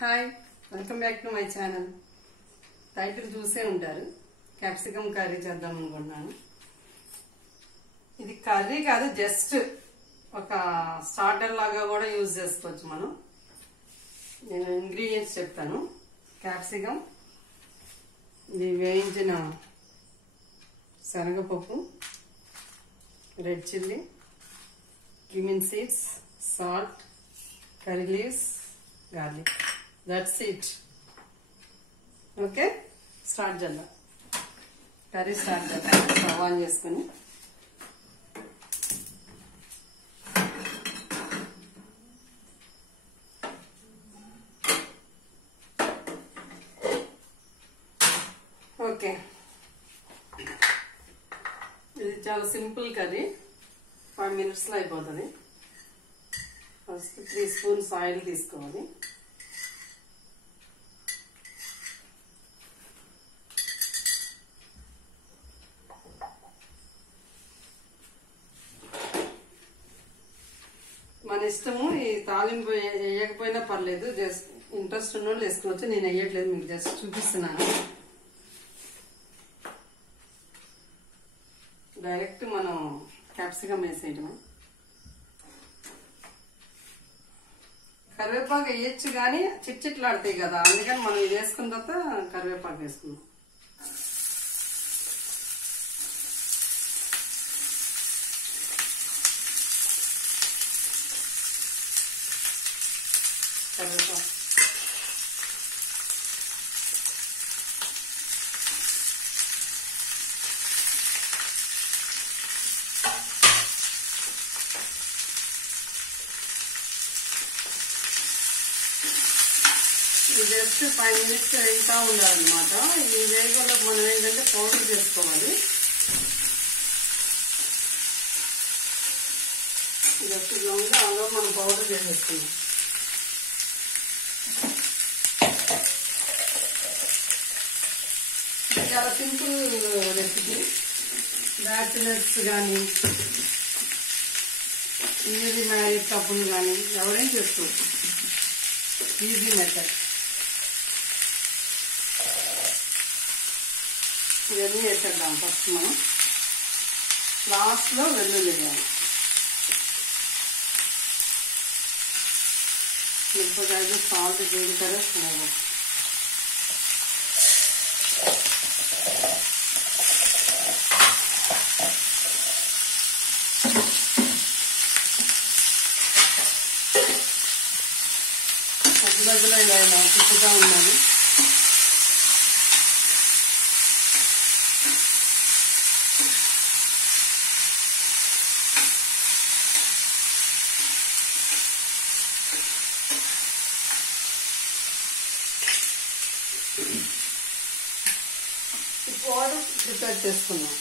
Hi, welcome back to my channel. Title చూసే ఉంటారు. Capsicum curry చేద్దాం అనుకుంటున్నాను. ఇది కర్రీ కాదు, జస్ట్ ఒక స్టార్టర్ లాగా కూడా యూజ్ చేసుకోవచ్చు మనం. నేను ఇంగ్రీడియంట్స్ చెప్తాను. క్యాప్సికమ్, ఇది వేయించిన శనగపప్పు, red chilli, cumin seeds, salt, curry leaves, garlic. That's it. Okay, start చేద్దాం. కర్రీ స్టార్ట్ చేద్దాం. స్టవ్ ఆన్ చేసుకుని ఓకే, ఇది చాలా సింపుల్ కర్రీ, 5 minutes లో అయిపోతుంది. ఫస్ట్ 3 స్పూన్స్ ఆయిల్ తీసుకోవాలి. మన ఇష్టము, ఈ తాలింపు వేయకపోయినా పర్లేదు, జస్ట్ ఇంట్రెస్ట్ ఉన్న వాళ్ళు వేసుకోవచ్చు. నేను వేయట్లేదు, మీకు జస్ట్ చూపిస్తున్నాను. డైరెక్ట్ మనం క్యాప్సికమ్ వేసేయటం. కరివేపాకు వేయచ్చు కానీ చిట్చిట్లాడతాయి కదా, అందుకని మనం ఇది వేసుకున్న తర్వాత కరివేపాకు వేసుకున్నాం. కరివేపాకు జస్ట్ 5 minutes వేస్తూ ఉండాలన్నమాట. ఈ వేగంలో మనం ఏంటంటే పౌడర్ చేసుకోవాలి. జస్ట్ ఇలాగా అలా మనం పౌడర్ చేసేస్తున్నాం. చాలా సింపుల్ రెసిపీ. బ్యాచిలర్స్ కానీ, న్యూలీ మ్యారీడ్ కపుల్ కానీ ఎవరైనా చేసుకోవచ్చు. Easy method. ఇవన్నీ వేసేద్దాం. ఫస్ట్ మనం లాస్ట్లో వెల్లుల్లి వేయాలి. మిరపకాయలు, సాల్ట్, జీలకర్ర, శనగపప్పు. మధ్యలో ఇలా తిప్పుగా ఉన్నాను. పౌడర్ ప్రిపేర్ చేసుకున్నాం.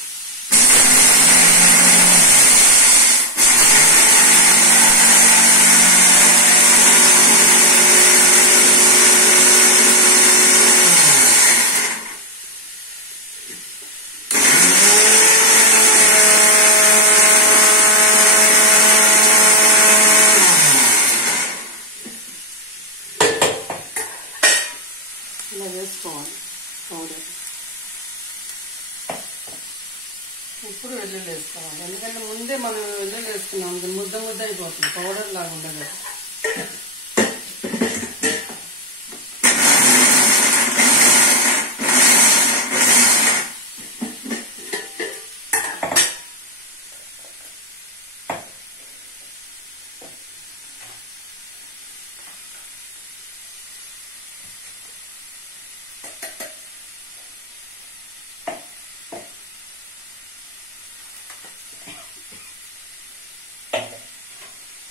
ఇలా వేసుకోవాలి పౌడర్. ఇప్పుడు వెల్లుల్లి వేసుకోవాలి, ఎందుకంటే ముందే మనం వెల్లుల్లి వేసుకున్నాం, ముద్ద ముద్ద అయిపోతుంది, పౌడర్ లాగా ఉండదు.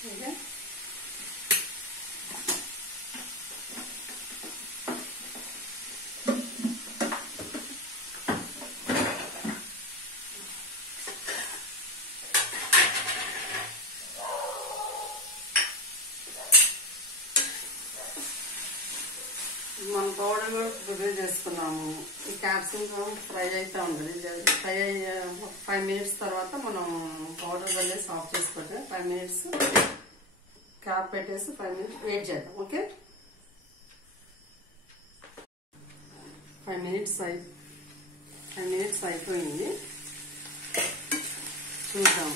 Okay. మనం పౌడర్ కూడా ప్రిపేర్ చేసుకున్నాము. ఈ క్యాప్సికమ్ ఫ్రై అవుతూ ఉంటుంది. ఫ్రై అయ్యే 5 minutes తర్వాత మనం పౌడర్ కలిసి ఆఫ్ చేసుకోవచ్చు. 5 minutes క్యాప్ పెట్టేసి 5 minutes వెయిట్ చేద్దాం. ఓకే, 5 minutes అయిపోయింది. చూద్దాం.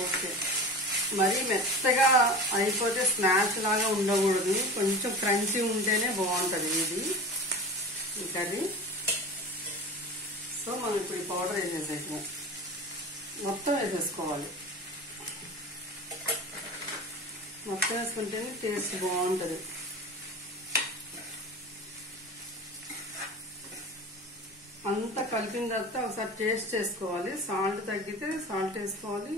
ఓకే, మరీ మెత్తగా అయిపోతే స్నాక్స్ లాగా ఉండకూడదు, కొంచెం క్రంచీ ఉంటేనే బాగుంటుంది ఈ కర్రీ. సో మనం ఇప్పుడు ఈ పౌడర్ వేసేసాం, మొత్తం వేసేసుకోవాలి. మొత్తం వేసుకుంటేనే టేస్ట్ బాగుంటుంది. అంతా కలిపిన తర్వాత ఒకసారి టేస్ట్ చేసుకోవాలి. సాల్ట్ తగ్గితే సాల్ట్ వేసుకోవాలి,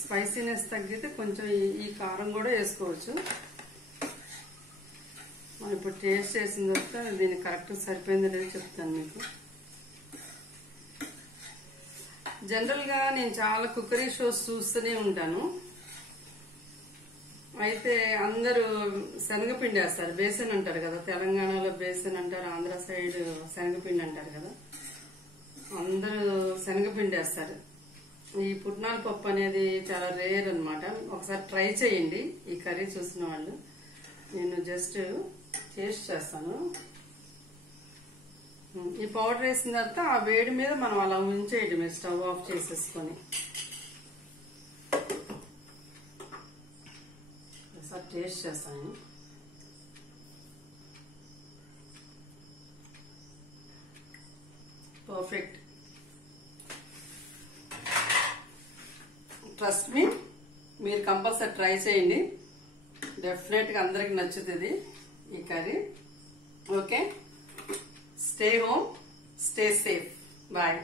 స్పైసీనెస్ తగ్గితే కొంచెం ఈ కారం కూడా వేసుకోవచ్చు. మనం ఇప్పుడు టేస్ట్ చేసిన తర్వాత దీనికి కరెక్ట్ సరిపోయిందో లేదో చెప్తాను మీకు. జనరల్గా నేను చాలా కుక్కరీ షోస్ చూస్తూనే ఉంటాను. అయితే అందరూ శనగపిండి వేస్తారు, బేసన్ అంటారు కదా, తెలంగాణలో బేసన్ అంటారు, ఆంధ్ర సైడ్ శనగపిండి అంటారు కదా. అందరూ శనగపిండి వేస్తారు. ఈ పుట్నాల పప్పు అనేది చాలా రేర్ అన్నమాట. ఒకసారి ట్రై చేయండి ఈ కర్రీ చూసిన వాళ్ళు. నేను జస్ట్ టేస్ట్ చేస్తాను. ఈ పౌడర్ వేసిన తర్వాత ఆ వేడి మీద మనం అలా ఉంచేయడమే, స్టవ్ ఆఫ్ చేసేసుకొని. ఒకసారి టేస్ట్ చేస్తాను. పర్ఫెక్ట్. ట్రస్ట్ మీ, మీరు కంపల్సరీ ట్రై చేయండి. డెఫినెట్గా అందరికి నచ్చుతుంది ఈ curry. Okay, stay home, stay safe. Bye.